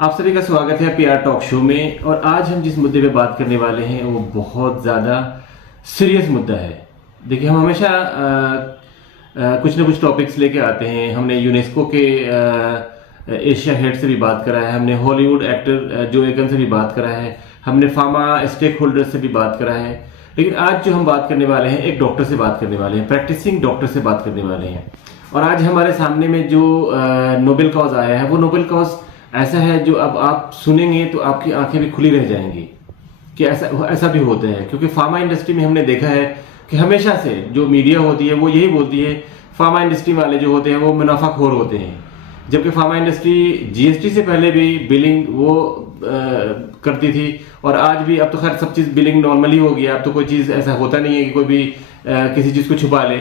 आप सभी का स्वागत है पीआर टॉक शो में। और आज हम जिस मुद्दे पे बात करने वाले हैं वो बहुत ज़्यादा सीरियस मुद्दा है। देखिए, हम हमेशा कुछ ना कुछ टॉपिक्स लेके आते हैं। हमने यूनेस्को के एशिया हेड से भी बात करा है, हमने हॉलीवुड एक्टर जो एकन से भी बात करा है, हमने फार्मा स्टेक होल्डर से भी बात करा है। लेकिन आज जो हम बात करने वाले हैं, एक डॉक्टर से बात करने वाले हैं, प्रैक्टिसिंग डॉक्टर से बात करने वाले हैं। और आज हमारे सामने में जो नोबेल कॉज आया है वो नोबेल कॉज ऐसा है जो अब आप सुनेंगे तो आपकी आंखें भी खुली रह जाएंगी कि ऐसा भी होता है। क्योंकि फार्मा इंडस्ट्री में हमने देखा है कि हमेशा से जो मीडिया होती है वो यही बोलती है, फार्मा इंडस्ट्री वाले जो होते हैं वो मुनाफाखोर होते हैं। जबकि फार्मा इंडस्ट्री जीएसटी से पहले भी बिलिंग वो करती थी, और आज भी। अब तो खैर सब चीज़ बिलिंग नॉर्मली हो गया, अब तो कोई चीज़ ऐसा होता नहीं है कि कोई भी किसी चीज़ को छुपा ले।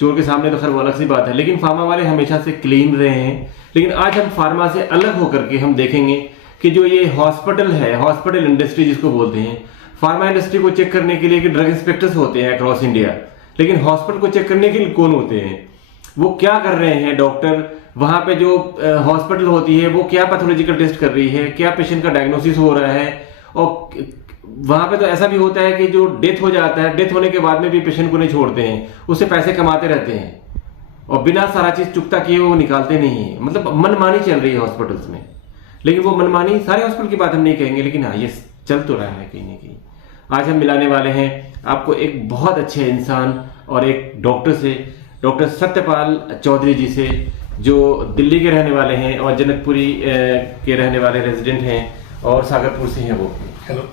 चोर के सामने तो खैर वो अलग सी बात है, लेकिन फार्मा वाले हमेशा से क्लीन रहे हैं। लेकिन आज हम फार्मा से अलग होकर के हम देखेंगे कि जो ये हॉस्पिटल है, हॉस्पिटल इंडस्ट्री जिसको बोलते हैं, फार्मा इंडस्ट्री को चेक करने के लिए कि ड्रग इंस्पेक्टर्स होते हैं अक्रॉस इंडिया, लेकिन हॉस्पिटल को चेक करने के लिए कौन होते हैं, वो क्या कर रहे हैं डॉक्टर वहां पे जो हॉस्पिटल होती है वो क्या पैथोलॉजिकल टेस्ट कर रही है, क्या पेशेंट का डायग्नोसिस हो रहा है। और वहां पे तो ऐसा भी होता है कि जो डेथ हो जाता है, डेथ होने के बाद में भी पेशेंट को नहीं छोड़ते हैं, उससे पैसे कमाते रहते हैं और बिना सारा चीज चुकता किए वो निकालते नहीं है। मतलब मनमानी चल रही है हॉस्पिटल्स में। लेकिन वो मनमानी सारे हॉस्पिटल की बात हम नहीं कहेंगे, लेकिन हाँ ये चल तो रहा है कहीं ना कहीं। आज हम मिलाने वाले हैं आपको एक बहुत अच्छे इंसान और एक डॉक्टर से, डॉक्टर सत्यपाल चौधरी जी से, जो दिल्ली के रहने वाले हैं और जनकपुरी के रहने वाले रेजिडेंट हैं और सागरपुर से हैं वो। हेलो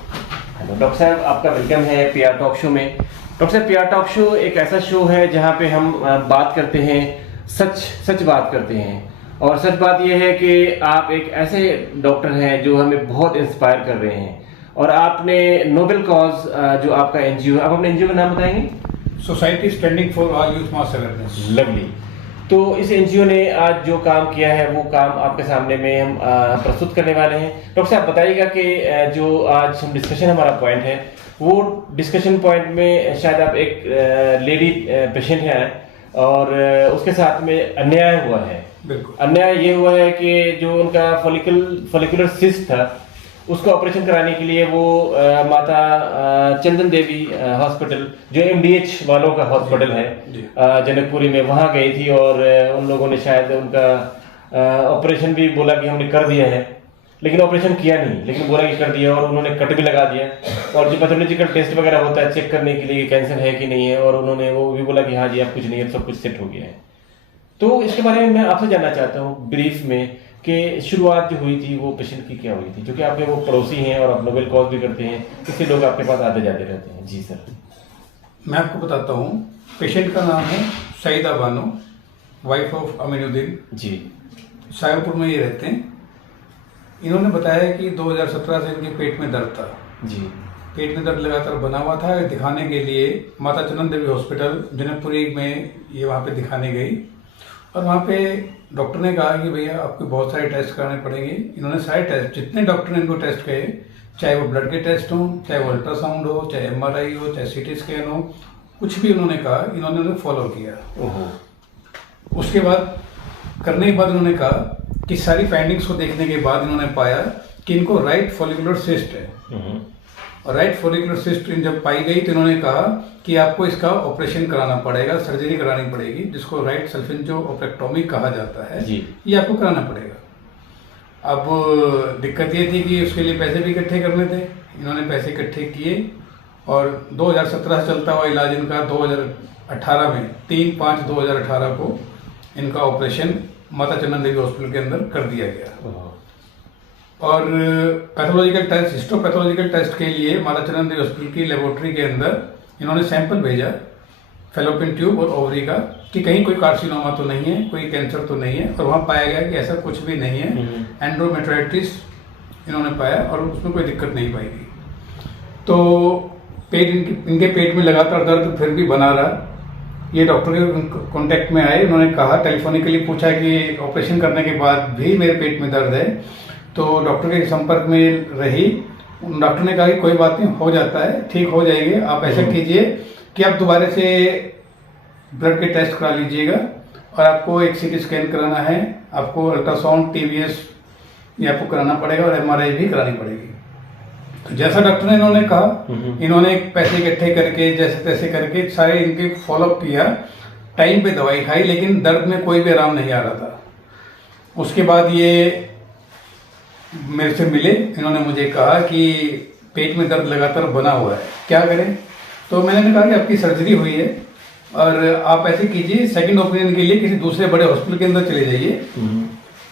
हेलो डॉक्टर साहब, आपका वेलकम है पीआर टॉक शो में। डॉक्टर साहब, पीआर टॉक शो एक ऐसा शो है जहाँ पे हम बात करते हैं, सच बात करते हैं। और सच बात यह है कि आप एक ऐसे डॉक्टर हैं जो हमें बहुत इंस्पायर कर रहे हैं। और आपने नोबेल कॉज जो आपका एनजीओ, आप अपने एनजीओ का नाम बताएंगे? Society standing for all youth mass awareness. Lovely. तो इस एनजीओ ने आज जो काम किया है वो काम आपके सामने में हम प्रस्तुत करने वाले हैं। डॉक्टर साहब बताइएगा कि जो आज हम डिस्कशन हमारा पॉइंट है, वो डिस्कशन पॉइंट में शायद आप एक लेडी पेशेंट हैं और उसके साथ में अन्याय हुआ है। बिल्कुल। अन्याय ये हुआ है कि जो उनका फॉलिकुलर सिस्ट था उसको ऑपरेशन कराने के लिए वो माता चंदन देवी हॉस्पिटल, जो एमडीएच वालों का हॉस्पिटल है जनकपुरी में, वहां गई थी। और उन लोगों ने शायद उनका ऑपरेशन भी बोला कि हमने कर दिया है, लेकिन ऑपरेशन किया नहीं, लेकिन बोला कि कर दिया। और उन्होंने कट भी लगा दिया, और जो पैथोलॉजिकल टेस्ट वगैरह होता है चेक करने के लिए कैंसर है कि नहीं है, और उन्होंने वो भी बोला कि हाँ जी आप कुछ नहीं है, सब कुछ सेट हो गया है। तो इसके बारे में मैं आपसे जानना चाहता हूँ ब्रीफ में कि शुरुआत जो हुई थी वो पेशेंट की क्या हुई थी, क्योंकि आपके वो पड़ोसी हैं और आप नोबेल कॉज भी करते हैं, इससे लोग आपके पास आते जाते रहते हैं। जी सर। मैं आपको बताता हूँ, पेशेंट का नाम है सईदा बानो, वाइफ ऑफ अमीनुद्दीन जी। सागरपुर में ये रहते हैं। इन्होंने बताया कि 2017 से इनके पेट में दर्द था जी। पेट में दर्द लगातार बना हुआ था। दिखाने के लिए माता चंदन देवी हॉस्पिटल जनकपुरी में ये वहाँ पे दिखाने गई, और वहाँ पे डॉक्टर ने कहा कि भैया आपको बहुत सारे टेस्ट कराने पड़ेंगे। इन्होंने सारे टेस्ट, जितने डॉक्टर ने इनको टेस्ट कहे, चाहे वो ब्लड के टेस्ट हो, चाहे वो अल्ट्रासाउंड हो, चाहे एमआरआई हो, चाहे सीटी स्कैन हो, कुछ भी उन्होंने कहा, इन्होंने फॉलो किया। उसके बाद करने के बाद उन्होंने कहा कि सारी फाइंडिंग्स को देखने के बाद इन्होंने पाया कि इनको राइट फॉलिकुलर सिस्ट है। और राइट फॉलिकुलर सिस्ट जब पाई गई तो इन्होंने कहा कि आपको इसका ऑपरेशन कराना पड़ेगा, सर्जरी करानी पड़ेगी, जिसको राइट सल्फेंजोओपेक्टोमी कहा जाता है जी। ये आपको कराना पड़ेगा। अब दिक्कत ये थी कि उसके लिए पैसे भी इकट्ठे करने थे। इन्होंने पैसे इकट्ठे किए और 2017 से चलता हुआ इलाज इनका 2018 में 3/5/2018 को इनका ऑपरेशन माता चंदन देवी हॉस्पिटल के अंदर कर दिया गया। और पैथोलॉजिकल टेस्ट, हिस्टोपैथोलॉजिकल टेस्ट के लिए माता चंदन देवी हॉस्पिटल की लेबोरेटरी के अंदर इन्होंने सैंपल भेजा फेलोपियन ट्यूब और ओवरी का, कि कहीं कोई कार्सिनोमा तो नहीं है, कोई कैंसर तो नहीं है। और वहाँ पाया गया कि ऐसा कुछ भी नहीं है। एंड्रोमेट्राइटिस इन्होंने पाया और उसमें कोई दिक्कत नहीं पाई गई। तो पेट इनके पेट में लगातार दर्द फिर भी बना रहा। ये डॉक्टर के कांटेक्ट में आए, उन्होंने कहा, टेलीफोनिकली पूछा कि ऑपरेशन करने के बाद भी मेरे पेट में दर्द है। तो डॉक्टर के संपर्क में रही। डॉक्टर ने कहा कि कोई बात नहीं, हो जाता है, ठीक हो जाएंगे। आप ऐसा कीजिए कि आप दोबारा से ब्लड के टेस्ट करा लीजिएगा, और आपको एक सीटी स्कैन कराना है, आपको अल्ट्रासाउंड, टीवीएस ये आपको कराना पड़ेगा और एमआरआई भी करानी पड़ेगी। तो जैसा डॉक्टर ने इन्होंने कहा, इन्होंने पैसे इकट्ठे करके जैसे तैसे करके सारे इनके फॉलोअप किया, टाइम पे दवाई खाई, लेकिन दर्द में कोई भी आराम नहीं आ रहा था। उसके बाद ये मेरे से मिले, इन्होंने मुझे कहा कि पेट में दर्द लगातार बना हुआ है, क्या करें। तो मैंने कहा कि आपकी सर्जरी हुई है और आप ऐसे कीजिए, सेकंड ओपिनियन के लिए किसी दूसरे बड़े हॉस्पिटल के अंदर चले जाइए।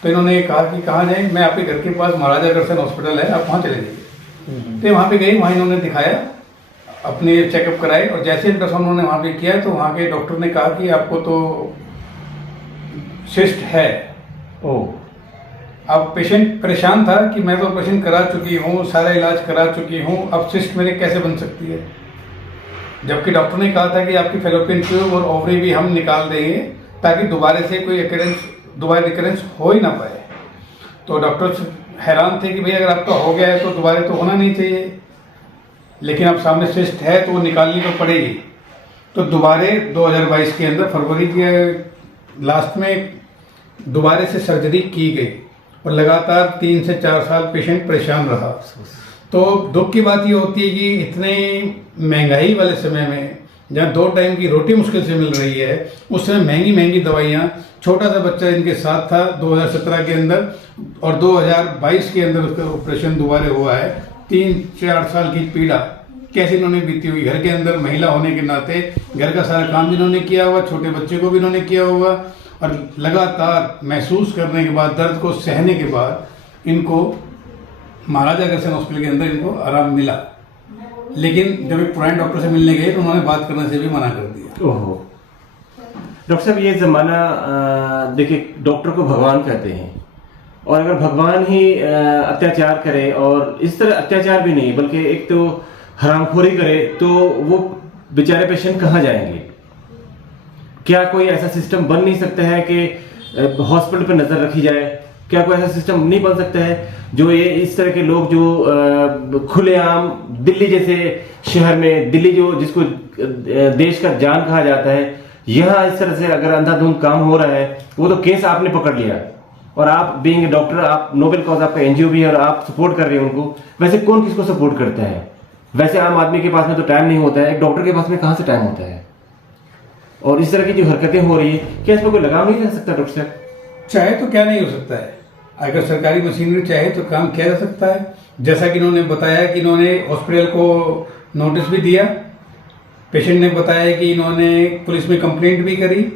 तो इन्होंने कहा कि कहाँ जाए, मैं आपके घर के पास महाराजा अग्रसेन हॉस्पिटल है, आप वहाँ चले जाइए। तो वहाँ पे गई, वहाँ इन्होंने दिखाया, अपने चेकअप कराए और जैसे अल्ट्रासाउंड उन्होंने वहाँ पे किया तो वहाँ के डॉक्टर ने कहा कि आपको तो सिस्ट है। अब पेशेंट परेशान था कि मैं तो ऑपरेशन करा चुकी हूँ, सारा इलाज करा चुकी हूँ, अब सिस्ट मेरे कैसे बन सकती है। जबकि डॉक्टर ने कहा था कि आपकी फेलोपियन ट्यूब और ओवरी भी हम निकाल देंगे ताकि दोबारा से कोई दोबारा रिकरेंस हो ही ना पाए। तो डॉक्टर हैरान थे कि भैया अगर आपका हो गया है तो दोबारा तो होना नहीं चाहिए, लेकिन अब सामने सिस्ट है तो वो निकालनी तो पड़ेगी। तो दोबारे 2022 के अंदर फरवरी के लास्ट में दोबारे से सर्जरी की गई और लगातार 3 से 4 साल पेशेंट परेशान रहा। तो दुख की बात ये होती है कि इतने महंगाई वाले समय में जहाँ 2 टाइम की रोटी मुश्किल से मिल रही है, उस समय महंगी महंगी दवाइयाँ, छोटा सा बच्चा इनके साथ था 2017 के अंदर और 2022 के अंदर उसका ऑपरेशन दोबारा हुआ है। 3-4 साल की पीड़ा कैसे इन्होंने बीती हुई, घर के अंदर महिला होने के नाते घर का सारा काम भी इन्होंने किया हुआ, छोटे बच्चे को भी इन्होंने किया हुआ और लगातार महसूस करने के बाद, दर्द को सहने के बाद इनको महाराजा अग्रसेन हॉस्पिटल के अंदर इनको आराम मिला। लेकिन जब एक पुराने डॉक्टर से मिलने गए तो उन्होंने बात करने से भी मना कर दिया। ओहो, डॉक्टर साहब ये जमाना देखिए, डॉक्टर को भगवान कहते हैं और अगर भगवान ही अत्याचार करे, और इस तरह अत्याचार भी नहीं बल्कि एक तो हरामखोरी करे, तो वो बेचारे पेशेंट कहाँ जाएंगे। क्या कोई ऐसा सिस्टम बन नहीं सकता है कि हॉस्पिटल पर नजर रखी जाए? क्या कोई ऐसा सिस्टम नहीं बन सकता है जो ये इस तरह के लोग जो खुलेआम दिल्ली जैसे शहर में, दिल्ली जो जिसको देश का जान कहा जाता है, यहाँ इस तरह से अगर अंधाधुंध काम हो रहा है, वो तो केस आपने पकड़ लिया और आप बीइंग डॉक्टर, आप नोबेल कॉज आपका एनजीओ भी है और आप सपोर्ट कर रहे हैं उनको। वैसे कौन किसको सपोर्ट करता है? वैसे आम आदमी के पास में तो टाइम नहीं होता है, एक डॉक्टर के पास में कहाँ से टाइम होता है? और इस तरह की जो हरकतें हो रही है, क्या इसमें कोई लगाम नहीं रह सकता डॉक्टर साहब? चाहे तो क्या नहीं हो सकता है, अगर सरकारी मशीनरी चाहे तो काम किया जा सकता है। जैसा कि इन्होंने बताया कि इन्होंने हॉस्पिटल को नोटिस भी दिया, पेशेंट ने बताया कि इन्होंने पुलिस में कंप्लेंट भी करी,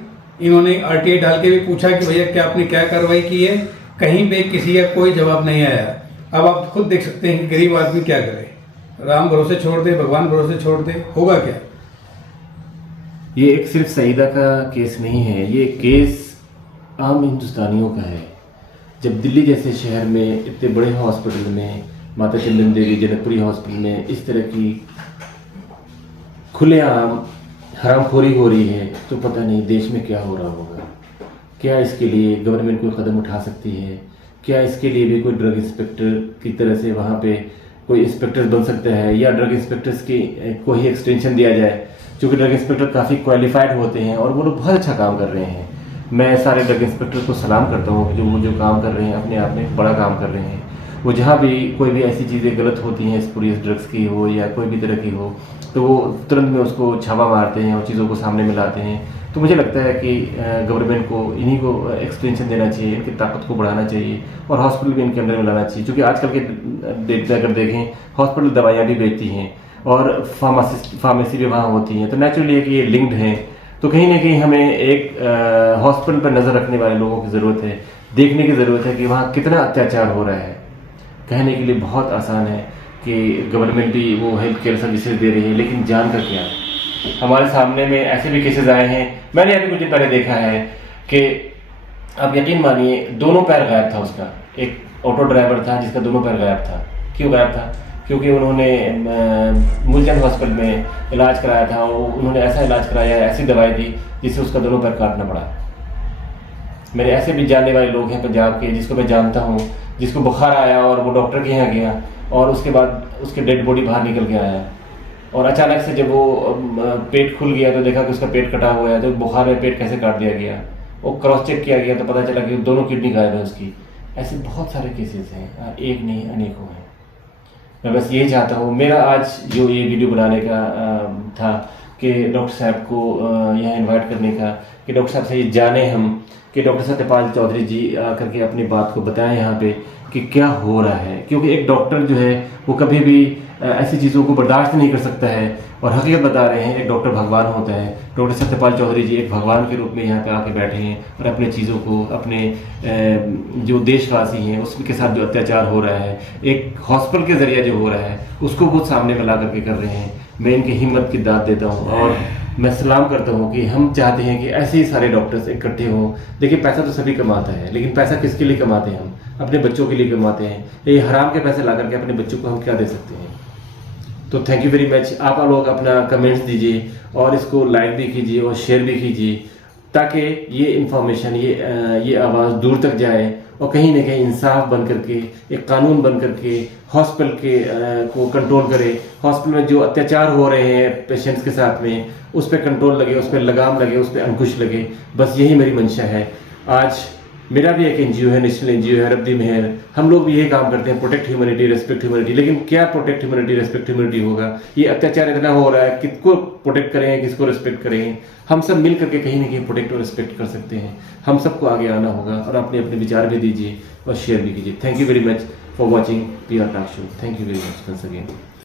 इन्होंने आरटीआई डाल के भी पूछा कि भैया क्या आपने क्या कार्रवाई की है, कहीं पे किसी का कोई जवाब नहीं आया। अब आप खुद देख सकते हैं कि गरीब आदमी क्या करे, राम भरोसे छोड़ दे, भगवान भरोसे छोड़ दे, होगा क्या। ये एक सिर्फ सईदा का केस नहीं है, ये केस आम हिंदुस्तानियों का है। जब दिल्ली जैसे शहर में इतने बड़े हॉस्पिटल में, माता चंदन देवी जनकपुरी हॉस्पिटल में इस तरह की खुलेआम हरामखोरी हो रही है, तो पता नहीं देश में क्या हो रहा होगा। क्या इसके लिए गवर्नमेंट कोई कदम उठा सकती है? क्या इसके लिए भी कोई ड्रग इंस्पेक्टर की तरह से वहाँ पे कोई इंस्पेक्टर बन सकता है, या ड्रग इंस्पेक्टर्स की को ही एक्सटेंशन दिया जाए, क्योंकि ड्रग इंस्पेक्टर काफ़ी क्वालिफाइड होते हैं और वो लोग बहुत अच्छा काम कर रहे हैं। मैं सारे ड्रग इंस्पेक्टर को सलाम करता हूँ जो काम कर रहे हैं, अपने आप में बड़ा काम कर रहे हैं। वो जहाँ भी कोई भी ऐसी चीज़ें गलत होती हैं, स्पूरियस ड्रग्स की हो या कोई भी तरह की हो, तो वो तुरंत में उसको छापा मारते हैं और चीज़ों को सामने में लाते हैं। तो मुझे लगता है कि गवर्नमेंट को इन्हीं को एक्सटेंशन देना चाहिए, इनकी ताकत को बढ़ाना चाहिए और हॉस्पिटल भी इनके अंदर में लाना चाहिए। क्योंकि आजकल के डेट में अगर देखें, हॉस्पिटल दवाइयाँ भी बेचती हैं और फार्मेसी भी वहाँ होती हैं, तो नेचुरली है कि ये लिंक्ड हैं। तो कहीं ना कहीं हमें एक हॉस्पिटल पर नज़र रखने वाले लोगों की ज़रूरत है, देखने की ज़रूरत है कि वहाँ कितना अत्याचार हो रहा है। कहने के लिए बहुत आसान है कि गवर्नमेंट भी वो हेल्थ केयर सर्विसेज दे रही है, लेकिन जान का क्या? हमारे सामने में ऐसे भी केसेस आए हैं, मैंने अभी कुछ दिन पहले देखा है कि आप यकीन मानिए दोनों पैर गायब था उसका। एक ऑटो ड्राइवर था जिसका दोनों पैर गायब था। क्यों गायब था? क्योंकि उन्होंने मुलजन हॉस्पिटल में इलाज कराया था, उन्होंने ऐसा इलाज कराया, ऐसी दवाई दी जिससे उसका दोनों पैर काटना पड़ा। मेरे ऐसे भी जानने वाले लोग हैं पंजाब के, जिसको मैं जानता हूँ, जिसको बुखार आया और वो डॉक्टर के यहाँ गया और उसके बाद उसकी डेड बॉडी बाहर निकल के आया और अचानक से जब वो पेट खुल गया तो देखा कि उसका पेट कटा हुआ है। तो बुखार में पेट कैसे काट दिया गया, वो क्रॉस चेक किया गया तो पता चला कि दोनों किडनी गायब है उसकी। ऐसे बहुत सारे केसेस हैं, एक नहीं अनेकों हैं। मैं बस यही चाहता हूँ, मेरा आज जो ये वीडियो बनाने का था कि डॉक्टर साहब को यहाँ इनवाइट करने का, कि डॉक्टर साहब से ये जाने हम कि डॉक्टर सत्यपाल चौधरी जी आकर के अपनी बात को बताएं यहाँ पे कि क्या हो रहा है। क्योंकि एक डॉक्टर जो है वो कभी भी ऐसी चीज़ों को बर्दाश्त नहीं कर सकता है, और हकीकत बता रहे हैं, एक डॉक्टर भगवान होता है। डॉक्टर सत्यपाल चौधरी जी एक भगवान के रूप में यहाँ पे आके बैठे हैं और अपने चीज़ों को, अपने जो देशवासी हैं उसके साथ जो अत्याचार हो रहा है, एक हॉस्पिटल के ज़रिए जो हो रहा है, उसको बहुत सामने में ला करके कर रहे हैं। मैं इनकी हिम्मत की दाद देता हूँ और मैं सलाम करता हूँ कि हम चाहते हैं कि ऐसे ही सारे डॉक्टर्स इकट्ठे हों। देखिए, पैसा तो सभी कमाता है, लेकिन पैसा किसके लिए कमाते हैं? हम अपने बच्चों के लिए कमाते हैं। ये हराम के पैसे ला करके अपने बच्चों को हम क्या दे सकते हैं? तो थैंक यू वेरी मच। आप लोग अपना कमेंट्स दीजिए और इसको लाइक भी कीजिए और शेयर भी कीजिए, ताकि ये इन्फॉर्मेशन, ये आवाज़ दूर तक जाए और कहीं ना कहीं इंसाफ बन करके, एक कानून बन करके हॉस्पिटल के को कंट्रोल करे। हॉस्पिटल में जो अत्याचार हो रहे हैं पेशेंट्स के साथ में, उस पर कंट्रोल लगे, उस पर लगाम लगे, उस पर अंकुश लगे। बस यही मेरी मंशा है। आज मेरा भी एक एनजीओ है, नेशनल एनजीओ है रब्दी मेहर। हम लोग भी यही काम करते हैं, प्रोटेक्ट ह्यूमैनिटी, रेस्पेक्ट ह्यूमैनिटी। लेकिन क्या प्रोटेक्ट ह्यूमैनिटी, रेस्पेक्ट ह्यूमैनिटी होगा? ये अत्याचार इतना हो रहा है, किसको प्रोटेक्ट करें, किसको रेस्पेक्ट करें? हम सब मिल करके कहीं ना कहीं प्रोटेक्ट और रेस्पेक्ट कर सकते हैं। हम सबको आगे आना होगा और अपने अपने विचार भी दीजिए और शेयर भी कीजिए। Thank you very much for watching PR talk show. Thank you very much once again.